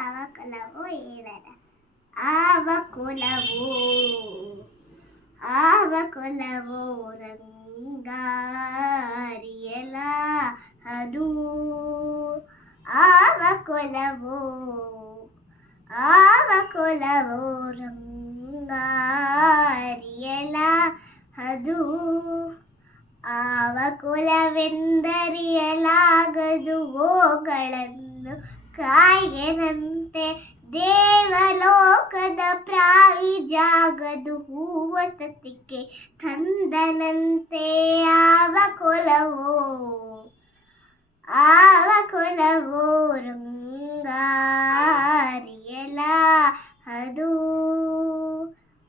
ಅವಕುಲವು ಹೇಳರ ಅವಕುಲವು ಅವಕುಲವು ರಂಗಾರಿಯಲ ಅದು ಅವಕುಲವು ರಂಗಾರಿಯಲ ಅದು ಅವಕುಲವೆಂದರಿಯಲಾಗದು ಗೋಗಳನ್ನು ಕಾಯ್ಗೆನಂತೆ ದೇವಲೋಕದ ಪ್ರಾಯಿ ಜಾಗದು ಹೂವ ಸತಿಕೆ ತಂದನಂತೆ ಅವಕುಲವೋ ರಂಗಾರಿಯಲ ಅದು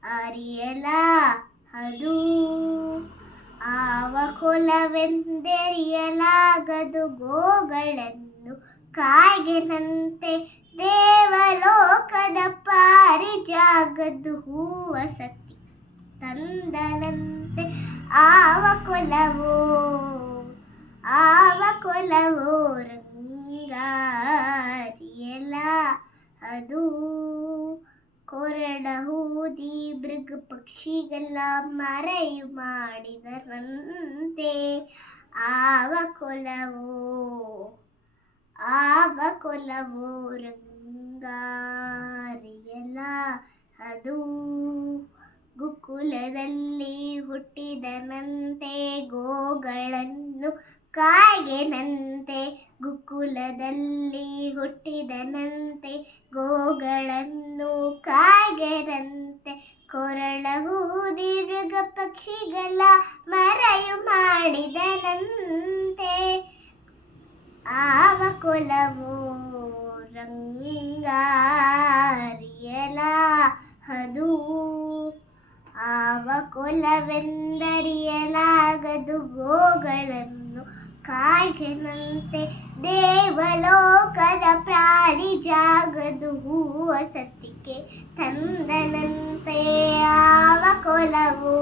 ಅರಿಯಲ ಅದು ಅವಕುಲವೆಂದರಿಯಲಾಗದು ಗೋಗಳನ್ನು ಕಾಯ್ಗೆನಂತೆ ದೇವಲೋಕದ ಪಾರಿಜಾಗದು ಹೂವ ಸತಿ ತಂದನಂತೆ ಅವಕುಲವೋ ರಂಗಾರಿಯಲ ಅದು ಕೊರಳಹೂದಿ ಮೃಗ ಪಕ್ಷಿಗಳ ಮರೆಯು ಮಾಡಿದರಂತೆ ಅವಕುಲವೋ ರಂಗಾರಿಯಲ ಅದು ಗುಕುಲದಲ್ಲಿ ಹುಟ್ಟಿದನಂತೆ ಗೋಗಳನ್ನು ಕಾಯ್ಗೆನಂತೆ ಗುಕುಲದಲ್ಲಿ ಹುಟ್ಟಿದನಂತೆ ಗೋಗಳನ್ನು ಕಾಯ್ಗೆನಂತೆ ಕೊರಳಹೂದಿ ಮೃಗ ಪಕ್ಷಿಗಳ ಮರೆಯು ಮಾಡಿದನಂತೆ ಅವಕುಲವೋ ರಂಗಾರಿಯಲ ಅದು ಅವಕುಲವೆಂದರಿಯಲಾಗದು ಗೋಗಳನ್ನು ಕಾಯ್ಗೆನಂತೆ ದೇವಲೋಕದ ಪ್ರಾರಿಜಾಗದು ಹೂವ ಸತಿಕೆ ತಂದನಂತೆ ಅವಕುಲವೋ